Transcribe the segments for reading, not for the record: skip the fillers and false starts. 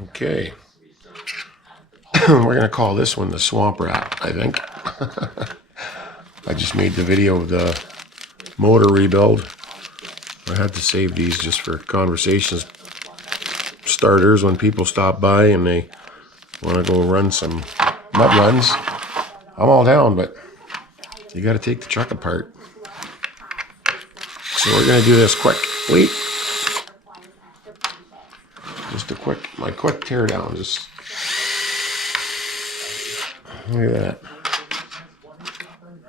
Okay. We're going to call this one the Swamp Rat, I think. I just made the video of the motor rebuild. I had to save these just for conversations starters when people stop by and they want to go run some mud runs. I'm all down, but you got to take the truck apart. So we're going to do this quick. Wait. Just my quick tear down. Just look at that.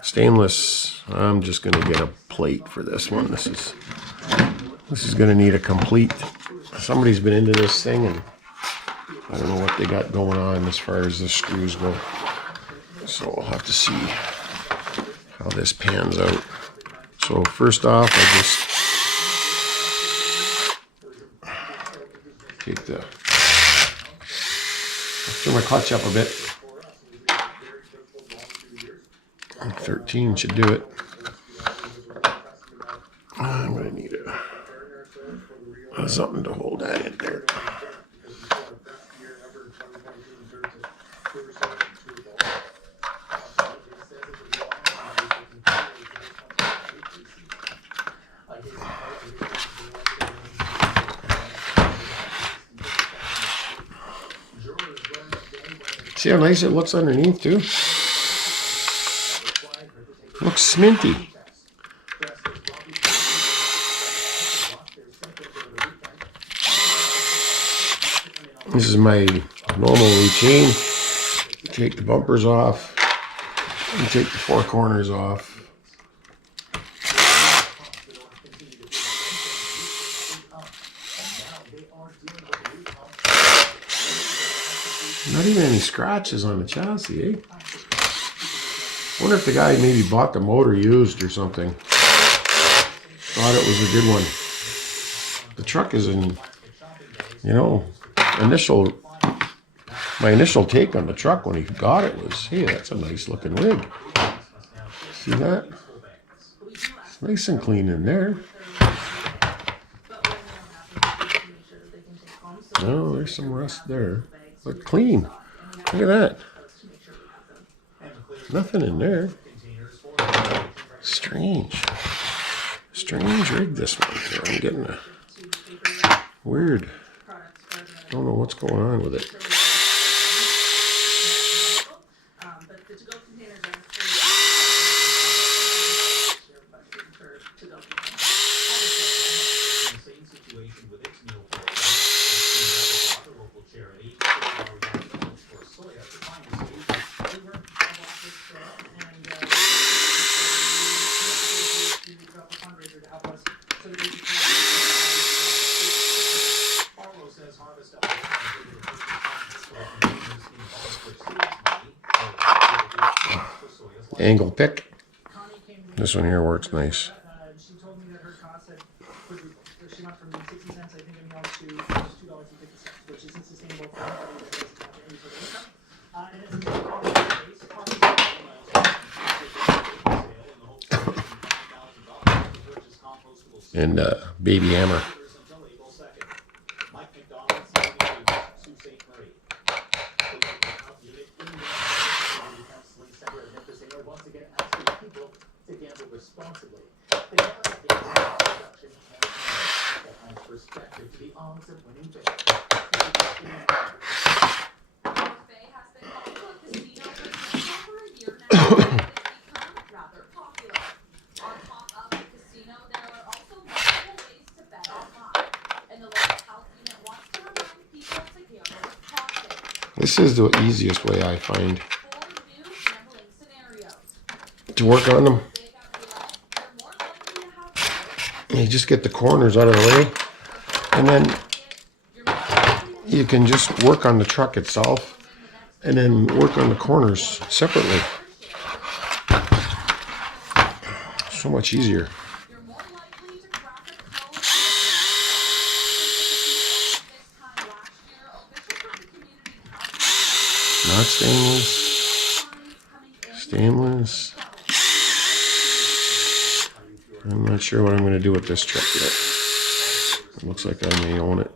Stainless. I'm just going to get a plate for this one. This is going to need a complete. Somebody's been into this thing and I don't know what they got going on as far as the screws go. So we'll have to see how this pans out. So first off, I just take turn my clutch up a bit. 13 should do it. I'm going to need something to hold that in there. See how nice it looks underneath too? Looks sminty. This is my normal routine. Take the bumpers off and take the four corners off. Not even any scratches on the chassis, eh? Wonder if the guy maybe bought the motor used or something. Thought it was a good one. The truck is in, you know, my initial take on the truck when he got it was, hey, that's a nice looking rig. See that? It's nice and clean in there. Oh, there's some rust there. But clean. Look at that. Nothing in there. Strange. Strange rig, this one. Here, I'm getting a weird. Don't know what's going on with it. Angle pick. This one here works nice. And baby hammer. This is the easiest way I find to work on them. You just get the corners out of the way, and then you can just work on the truck itself and then work on the corners separately. So much easier. Not stainless. Stainless. I'm not sure what I'm going to do with this truck yet. It looks like I may own it.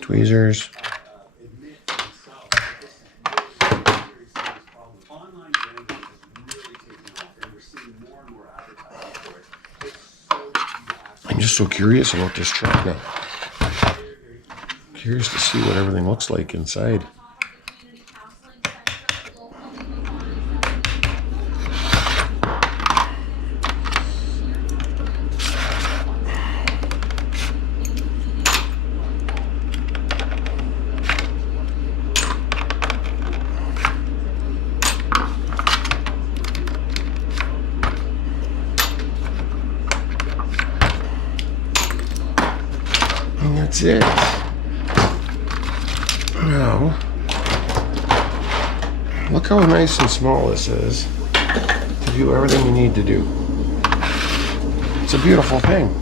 Tweezers. I'm just so curious about this truck now. Curious to see what everything looks like inside. And that's it. Now, look how nice and small this is to do everything you need to do. It's a beautiful thing.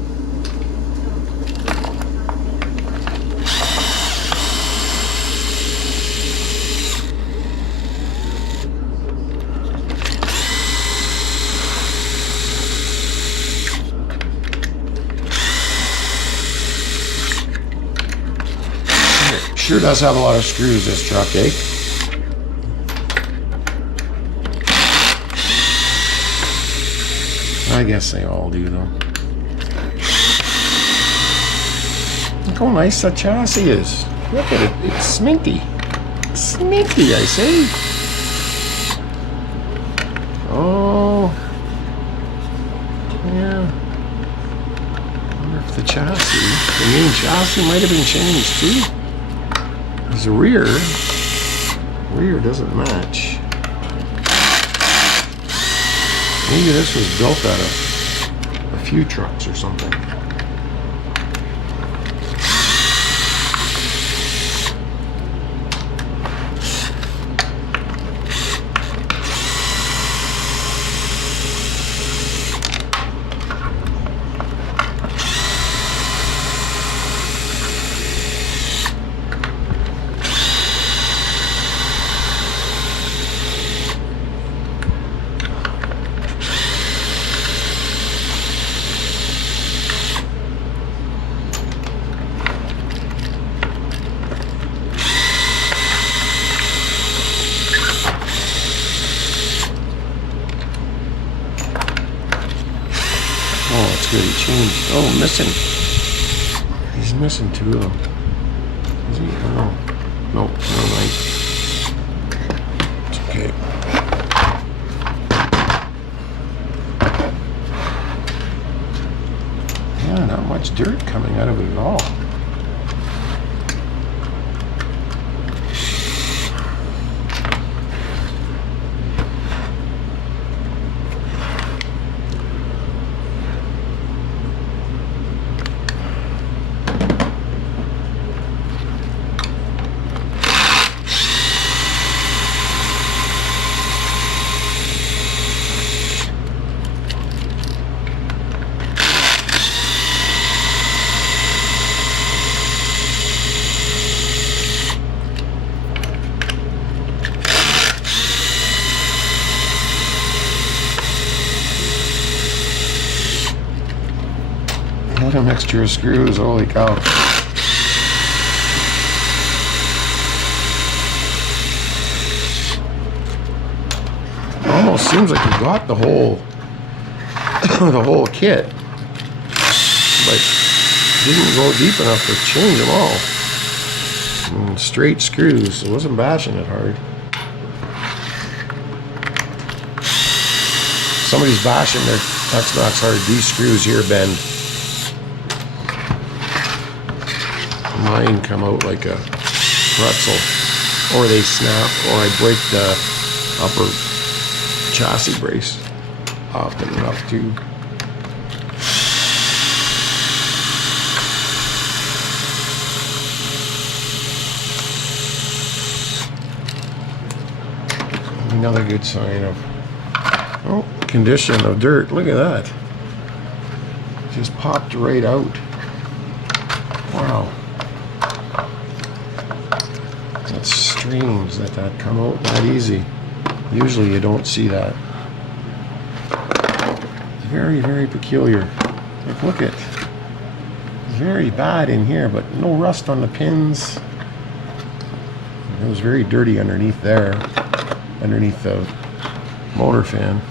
Sure does have a lot of screws, this truck, eh? I guess they all do, though. Look how nice that chassis is. Look at it. It's sminky. Sminky, I say. Oh. Yeah. I wonder if the chassis, the main chassis might have been changed, too. The rear doesn't match. Maybe this was built out of a few trucks or something. Oh, it's good. He changed. Oh, missing. He's missing two of them. Is he? Oh, no. Nope, no, nice. It's okay. Yeah, not much dirt coming out of it at all. What a mixture of screws, holy cow. Almost seems like you got the whole the whole kit, but didn't go deep enough to change them all. And straight screws, it wasn't bashing it hard. Somebody's bashing their X-Maxx hard. These screws here bend. Mine come out like a pretzel, or they snap, or I break the upper chassis brace up and up too. Another good sign of, oh, condition of dirt. Look at that. Just popped right out. Wow. That's strange that that come out that easy. Usually you don't see that. Very, very peculiar. Like, look at, very bad in here, but no rust on the pins. It was very dirty underneath there, underneath the motor fan.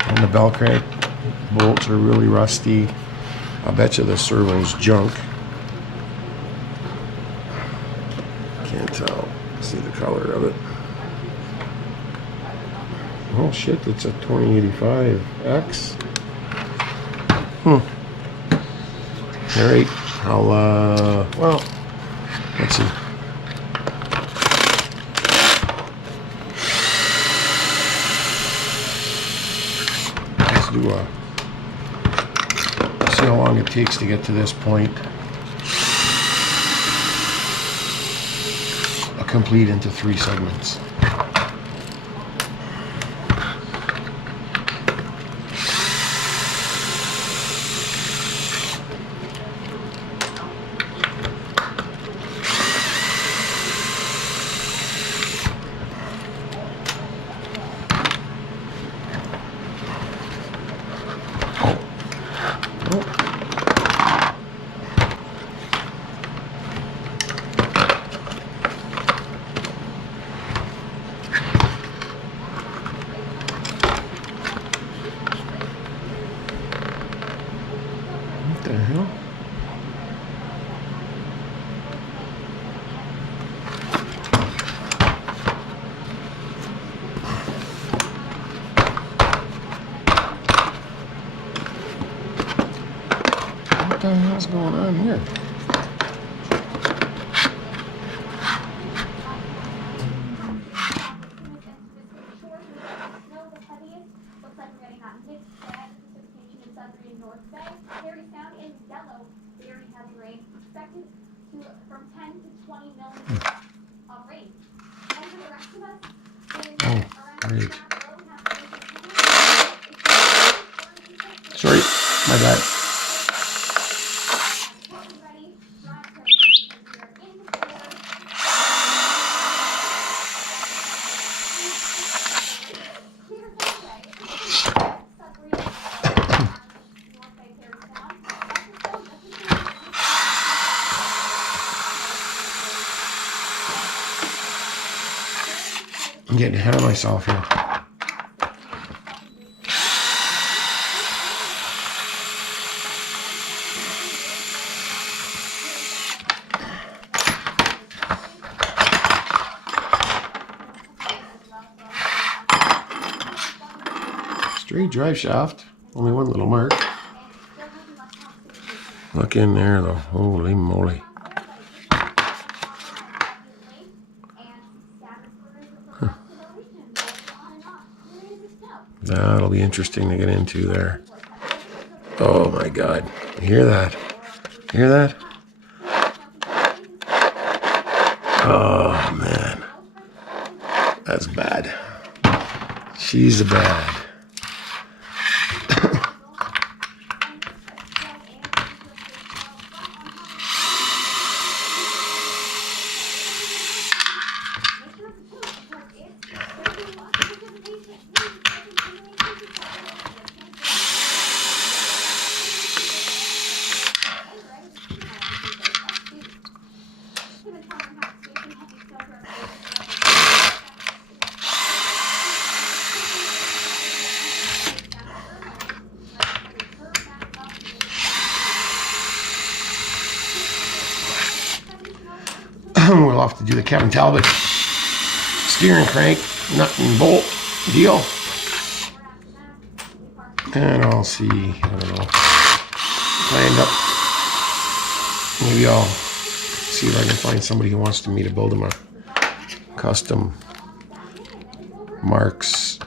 And the bell crank bolts are really rusty. I bet you the servo's junk. Can't tell. See the color of it. Oh shit, it's a 2085 X. Alright, I'll, well, let's see. Let's do see how long it takes to get to this point. A complete into 3 segments. What the hell? What the hell's going on here? Oh, great. Sorry, my bad. I'm getting ahead of myself here. Straight drive shaft, only one little mark. Look in there though, holy moly. That'll be interesting to get into there. Oh my God, you hear that? Hear that? Oh man, that's bad. She's bad. We'll have to do the Kevin Talbot steering crank nut and bolt deal, and I'll see. I don't know. Planned up. Maybe I'll see if I can find somebody who wants me to build him a custom Marks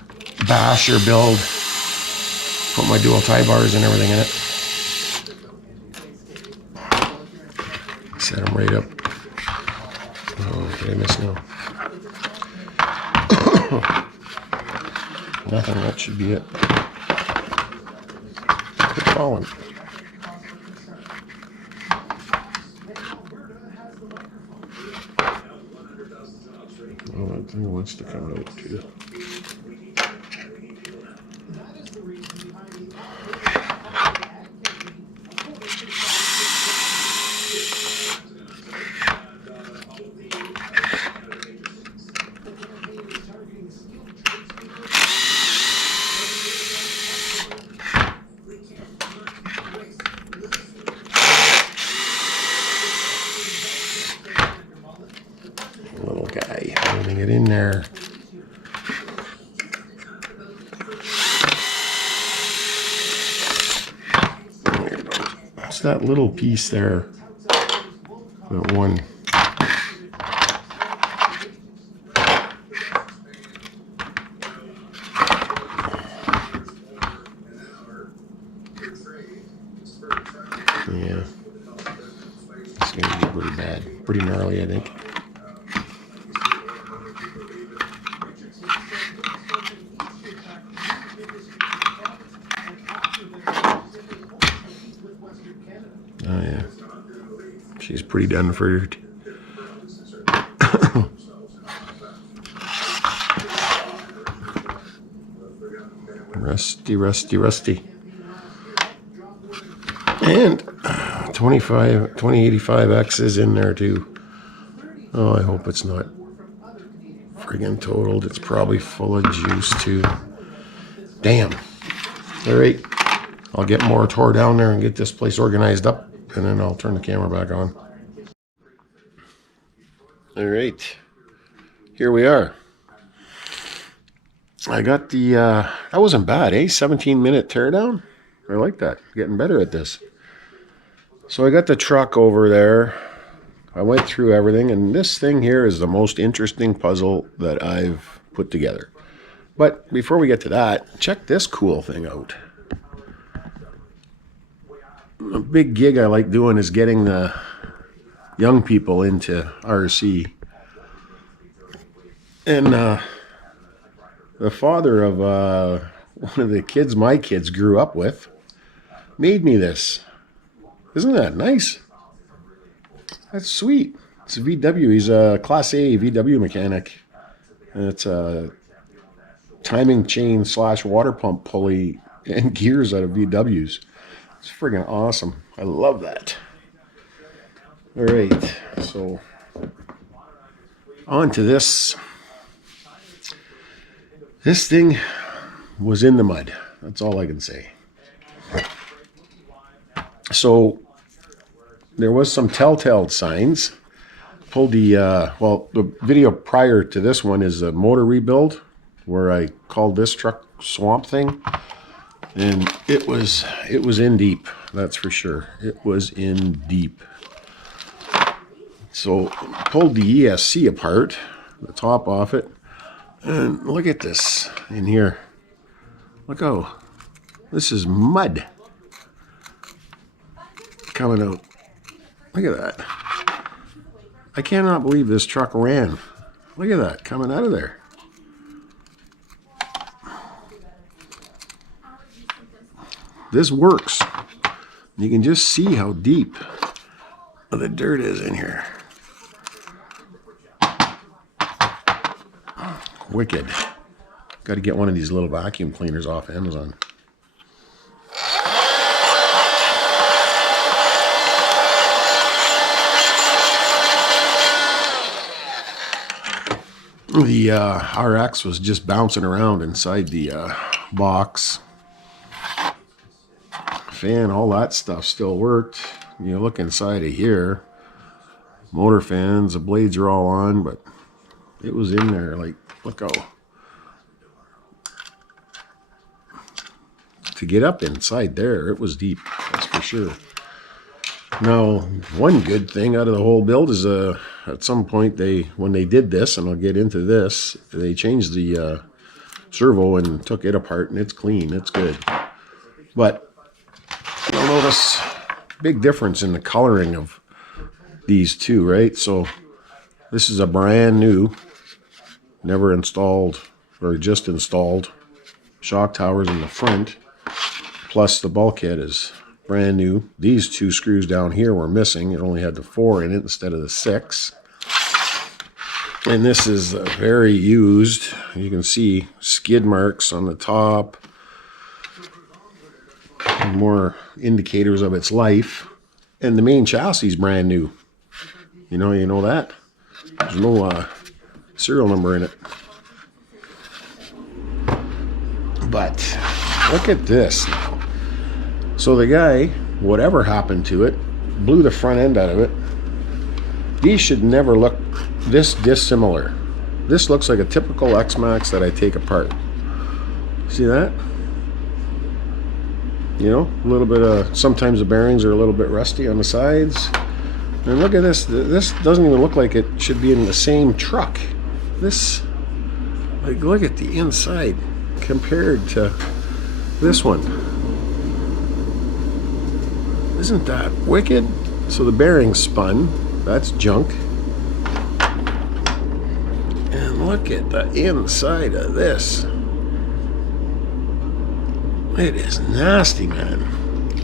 basher build. Put my dual tie bars and everything in it. Set them right up. Oh, did I miss now? Nothing. That should be it. Quit falling. Oh, that thing wants to come out too. Little guy holding it in there. There you go. It's that little piece there. That one. Yeah. It's going to be pretty bad. Pretty gnarly, I think. Oh, yeah. She's pretty done for. Rusty. And 2085X is in there too. Oh, I hope it's not friggin' totaled. It's probably full of juice too. Damn. All right. I'll get more tore down there and get this place organized up, and then I'll turn the camera back on. All right. Here we are. I got the, that wasn't bad, eh? 17-minute teardown. I like that. Getting better at this. So I got the truck over there. I went through everything, and this thing here is the most interesting puzzle that I've put together. But before we get to that, check this cool thing out. A big gig I like doing is getting the young people into RC. And the father of one of the kids my kids grew up with made me this. Isn't that nice? That's sweet. It's a VW. He's a Class A VW mechanic. And it's a timing chain / water pump pulley and gears out of VWs. It's friggin' awesome. I love that. All right, so on to this. This thing was in the mud. That's all I can say. So there was some telltale signs. Pulled the, the video prior to this one is a motor rebuild where I called this truck Swamp Thing. And it was in deep, that's for sure. It was in deep. So pulled the ESC apart, the top off it, and look at this in here. Look how this is mud coming out. Look at that. I cannot believe this truck ran. Look at that coming out of there. This works. You can just see how deep the dirt is in here. Wicked. Got to get one of these little vacuum cleaners off Amazon. The RX was just bouncing around inside the box. Fan, all that stuff still worked. You look inside of here, motor fans, the blades are all on, but it was in there. Like, look how to get up inside there, it was deep, that's for sure. Now, one good thing out of the whole build is at some point when they did this, and I'll get into this, they changed the servo and took it apart, and it's clean, it's good. But you'll notice big difference in the coloring of these two, right? So this is a brand new, never installed, or just installed shock towers in the front, plus the bulkhead is brand new. These 2 screws down here were missing. It only had the 4 in it instead of the 6. And this is very used. You can see skid marks on the top, and more indicators of its life. And the main chassis is brand new. You know that? There's no serial number in it. But look at this now. So the guy, whatever happened to it, blew the front end out of it. These should never look this dissimilar. This looks like a typical X-Maxx that I take apart. See that? You know, a little bit of, sometimes the bearings are a little bit rusty on the sides. And look at this. This doesn't even look like it should be in the same truck. This, like, look at the inside compared to this one. Isn't that wicked? So the bearings spun. That's junk. And look at the inside of this. It is nasty, man.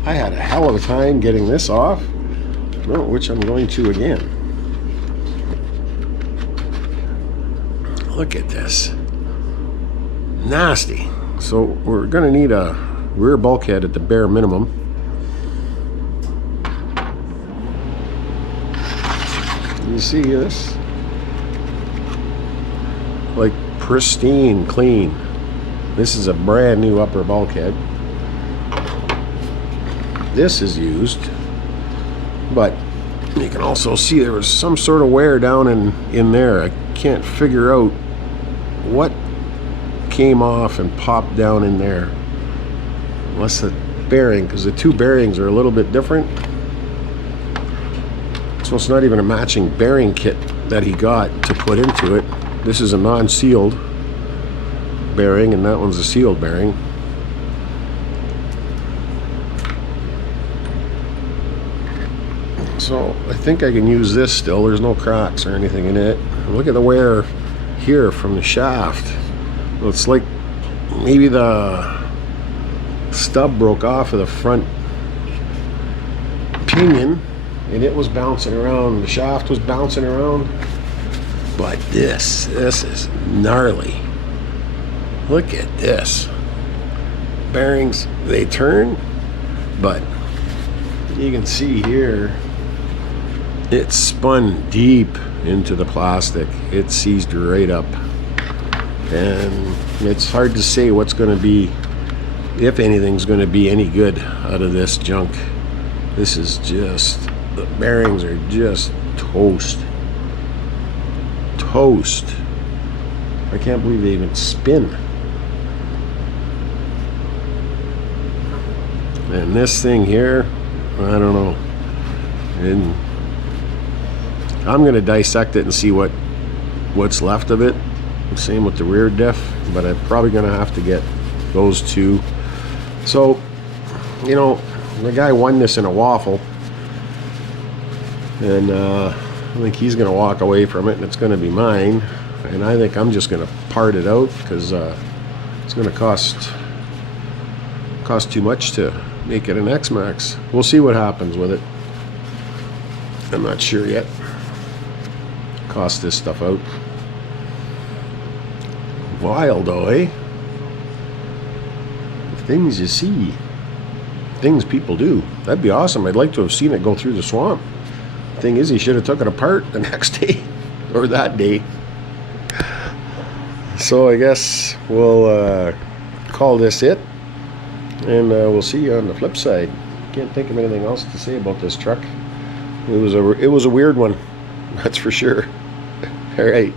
I had a hell of a time getting this off, which I'm going to again. Look at this. Nasty. So we're going to need a rear bulkhead at the bare minimum. You see this? Like pristine, clean. This is a brand new upper bulkhead. This is used, but you can also see there was some sort of wear down in there. I can't figure out what came off and popped down in there. Unless the bearing, because the 2 bearings are a little bit different. So it's not even a matching bearing kit that he got to put into it. This is a non-sealed bearing, and that one's a sealed bearing. So I think I can use this still. There's no cracks or anything in it. Look at the wear here from the shaft. It's like maybe the stub broke off of the front pinion and it was bouncing around. The shaft was bouncing around. But this is gnarly. Look at this. Bearings, they turn, but you can see here it's spun deep into the plastic. It seized right up, and it's hard to say what's going to be, if anything's going to be any good out of this junk. This is just, the bearings are just toast. I can't believe they even spin. And this thing here, I don't know. And I'm going to dissect it and see what's left of it. Same with the rear diff, but I'm probably going to have to get those 2. So, you know, the guy won this in a waffle, and I think he's going to walk away from it, and it's going to be mine. And I think I'm just going to part it out because it's going to cost too much to make it an X-Maxx. We'll see what happens with it. I'm not sure yet. Cost this stuff out. Wild, though, eh? The things you see, things people do. That'd be awesome. I'd like to have seen it go through the swamp. Thing is, he should have took it apart the next day or that day. So I guess we'll call this it, and we'll see you on the flip side. Can't think of anything else to say about this truck. It was a weird one, that's for sure. All right.